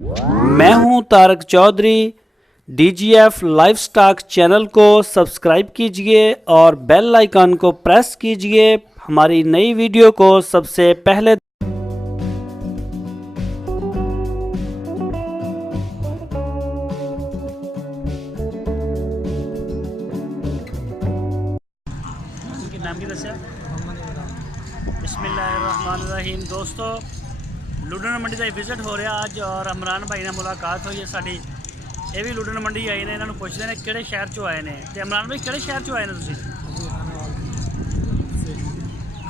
मैं हूं Tarak Chaudhary. DGF livestock channel को सब्सक्राइब कीजिए और बेल आइकन को प्रेस कीजिए हमारी नई वीडियो को सबसे पहले। नाम की दस्या बिस्मिल्लाहिर्रहमानिर्रहीम। दोस्तों लुधियाना मंडी का विजिट हो रहा अज और इमरान भाई ने मुलाकात हुई है साड़ी। ये भी लुधियाना मंडी आए ने, इन्होंने पुछते हैं किहड़े शहर चो आए ने। तो इमरान भाई किहड़े शहर चो आए ने तुसीं?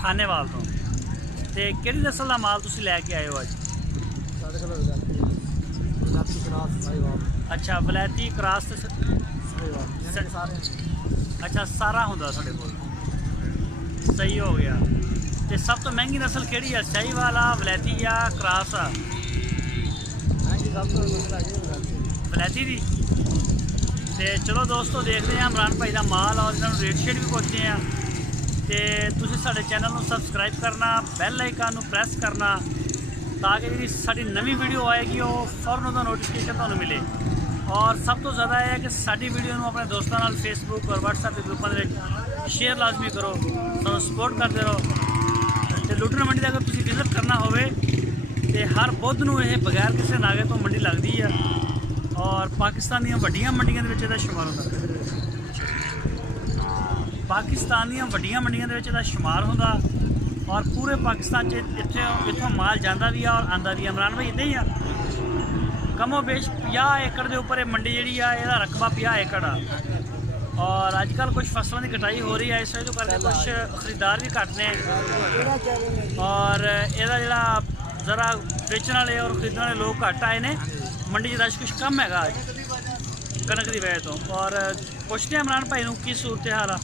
खानेवाल तो। ते किहड़ी नस्ल का माल तुसीं लैके आए हो अज? अच्छा वलैती क्रॉस। अच्छा सारा हुंदा साडे कोल, सही हो गया। तो सब तो महंगी नस्ल केड़ी है, शाहीवाल आ, वलैती या क्रॉस आ? वलैती दी। तो चलो दोस्तों देखते हैं इमरान भाई का माल और इन्होंने रेट शेट भी पुछते हैं। तो तुसीं साडे चैनल को सबसक्राइब करना, बैल आइकन को प्रेस करना ताकि जी साडी नवी वीडियो आएगी वो फौरन उसका नोटिफिकेशन तुहानूं मिले। और सब तो ज़्यादा है कि साडी वीडियो को अपने दोस्तों नाल फेसबुक और व्हाट्सएप के ग्रुपों में शेयर लाजमी करो, तो सपोर्ट करते रहो। तो लुधियाना मंडी अगर तुसीं विजिट करना होवे तो हर बुध नूं यह बगैर किसी नागे तो मंडी लगती है और पाकिस्तान दी वड्डियां मंडियां दे विच इहदा शुमार होंदा। पाकिस्तान दी वड्डियां मंडियां दे विच इहदा शुमार होंदा और पूरे पाकिस्तान इत्थों माल जाता भी है और आंदा भी है। इमरान भाई इदां ही आ, कमो बेश 50 एकड़ के उपर मंडी जी है, रकबा 50 एकड़ आ। और अजकल कुछ फसलों की कटाई हो रही है, इस वजह करके कुछ खरीदार भी घट ने और यदा जरा ज़रा बेचने वाले और खरीदने वाले लोग घट आए ने। मंडी रश कुछ कम है अज कनक की वजह तो। और पुछते हैं इमरान भाई की सूरत हाल आ।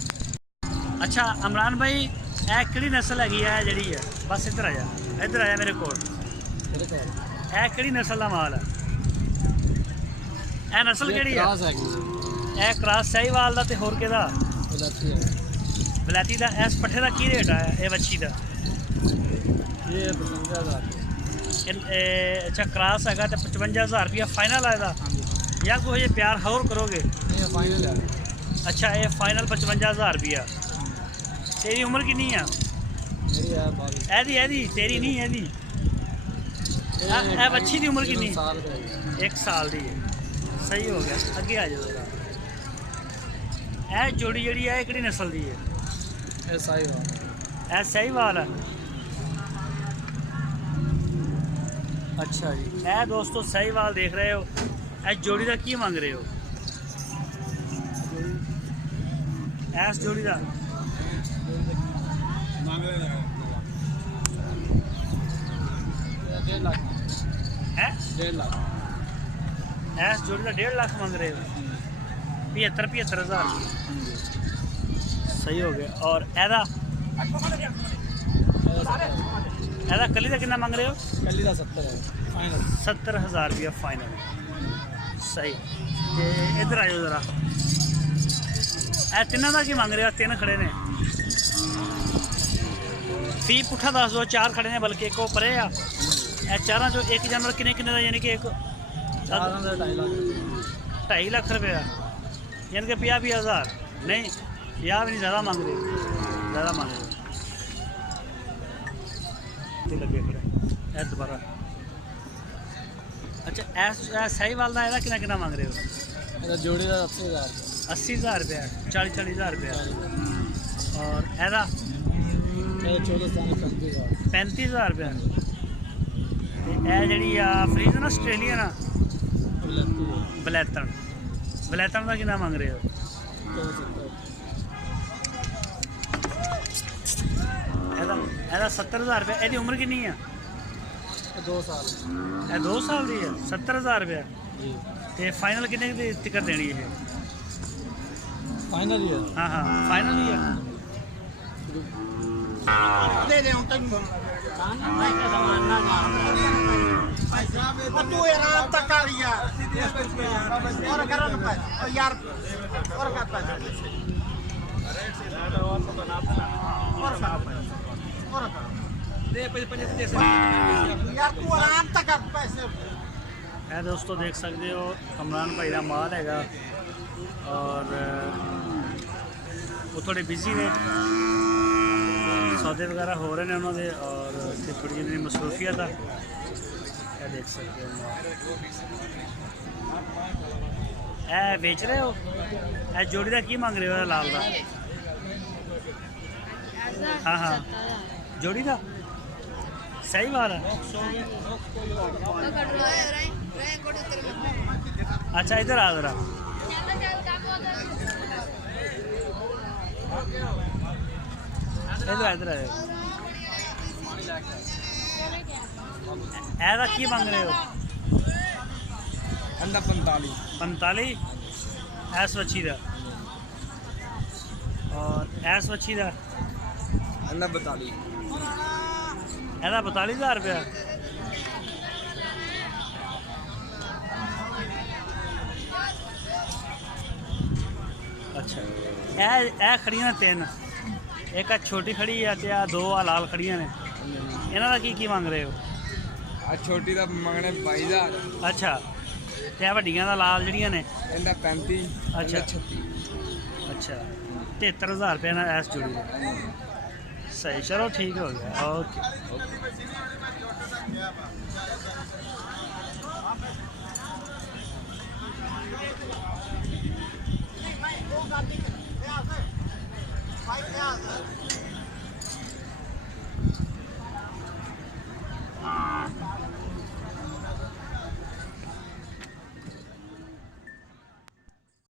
अच्छा इमरान भाई यह कि नस्ल हैगी है जी है? बस इधर आ जा, इधर आ जा मेरे को। यह कि नस्ल का माल है? यह नस्ल कि यह क्रॉस शाहीवाल का, तो होर किहदा? वलैती का। इस पट्ठे का की रेट आया ये बच्ची का? अच्छा क्रॉस है तो 55,000 रुपया फाइनल आएगा या कोई ये प्यार होर करोगे? अच्छा ये फाइनल 55,000 रुपया। तेरी उम्र कितनी है? एदी तेरी नहीं एदी बच्ची की उम्र कितनी? 1 साल की है। सही हो गया, अगे आ जाओ। यह जोड़ी जी है कि नस्ल की है? शाहीवाल है। अच्छा जी यह दोस्तों शाहीवाल देख रहे हो। इस जोड़ी का की मंग रहे हो? इस जोड़ी का है 1.5 लाख। इस जोड़ी का 1.5 लाख मंग रहे हो? 75,000 सही हो गया। और एदा कली का कितना मंग रहे हो? कली का 70,000 रुपया फाइनल। सही। तो इधर आयो जरा, तिना का की मंग रहे हो? 3 खड़े ने, फी पुठा दस दो। 4 खड़े ने बल्कि एक परे आ। चारों चो एक जानवर किन्ने का, यानी कि एक 2.5 लाख रुपया, यानी कि 50,000 नहीं 50 भी नहीं, ज़्यादा मांग रहे, ज़्यादा मांग रहे। लगे खड़े दोबारा। अच्छा शाहीवाल का यदा कितना मांग रहे हो? जोड़ी का 80,000 रुपया, 40,000 रुपया। और एदा 35,000 रुपया। यह जी फ्रीजन आस्ट्रेलियन आ वलैतन का कितना मांग रहे हो? 70,000 रुपया। यदी उम्र कितनी है? 2 साल। 2 साल की है। 70,000 रुपया। तो फाइनल कितने की टिकट देनी है? फाइनल ही है। हाँ हाँ फाइनल ही है। तू आराम तक कर यार और करो ना यार और करता है और दे यार तू आराम तक कर पैसे ਇਹ ਦੋਸਤੋ ਦੇਖ ਸਕਦੇ ਹੋ ਇਮਰਾਨ ਭਾਈ ਦਾ ਮਾਲ ਹੈਗਾ ਔਰ ਉਹ ਥੋੜੇ ਬਿਜ਼ੀ ਨੇ, ਸੌਦੇ ਵਗੈरह ਹੋ ਰਹੇ ਨੇ ਉਹਨਾਂ ਦੇ ਔਰ ਇੱਥੇ ਥੋੜੀ ਜਿਹੀ ਮਸਰੂਫੀਅਤ ਆ। ਇਹ ਦੇਖ ਸਕਦੇ ਹੋ ਇਹ ਵੇਚ ਰਹੇ ਹੋ। ਇਹ ਜੋੜੀ ਦਾ ਕੀ ਮੰਗ ਰਹੇ ਹੋ ਲਾਲ ਦਾ? हाँ हाँ जोड़ी का सही बात है। अच्छा इधर आ जरा। इधर इधर ऐसा की मांग रहे हो? 45 ऐस वच्छी का और ऐस वच्छी का 42 ਇਹਦਾ 42,000 रुपया। अच्छा ਇਹ ਖੜੀਆਂ ਤਿੰਨ, ਇੱਕ ਆ ਛੋਟੀ ਖੜੀ ਆ ਤੇ ਆ ਦੋ ਆ ਲਾਲ ਖੜੀਆਂ ਨੇ, ਇਹਨਾਂ ਦਾ ਕੀ ਮੰਗ ਰਹੇ ਹੋ? ਆ ਛੋਟੀ ਦਾ ਮੰਗਣੇ 22,000। ਅੱਛਾ ਤੇ ਆ ਵੱਡੀਆਂ ਦਾ ਲਾਲ ਜਿਹੜੀਆਂ ਨੇ ਇਹਦਾ 35। ਅੱਛਾ 36। अच्छा 73,000 रुपये ना ऐस जुड़ी है। सही चलो ठीक हो गया ओके।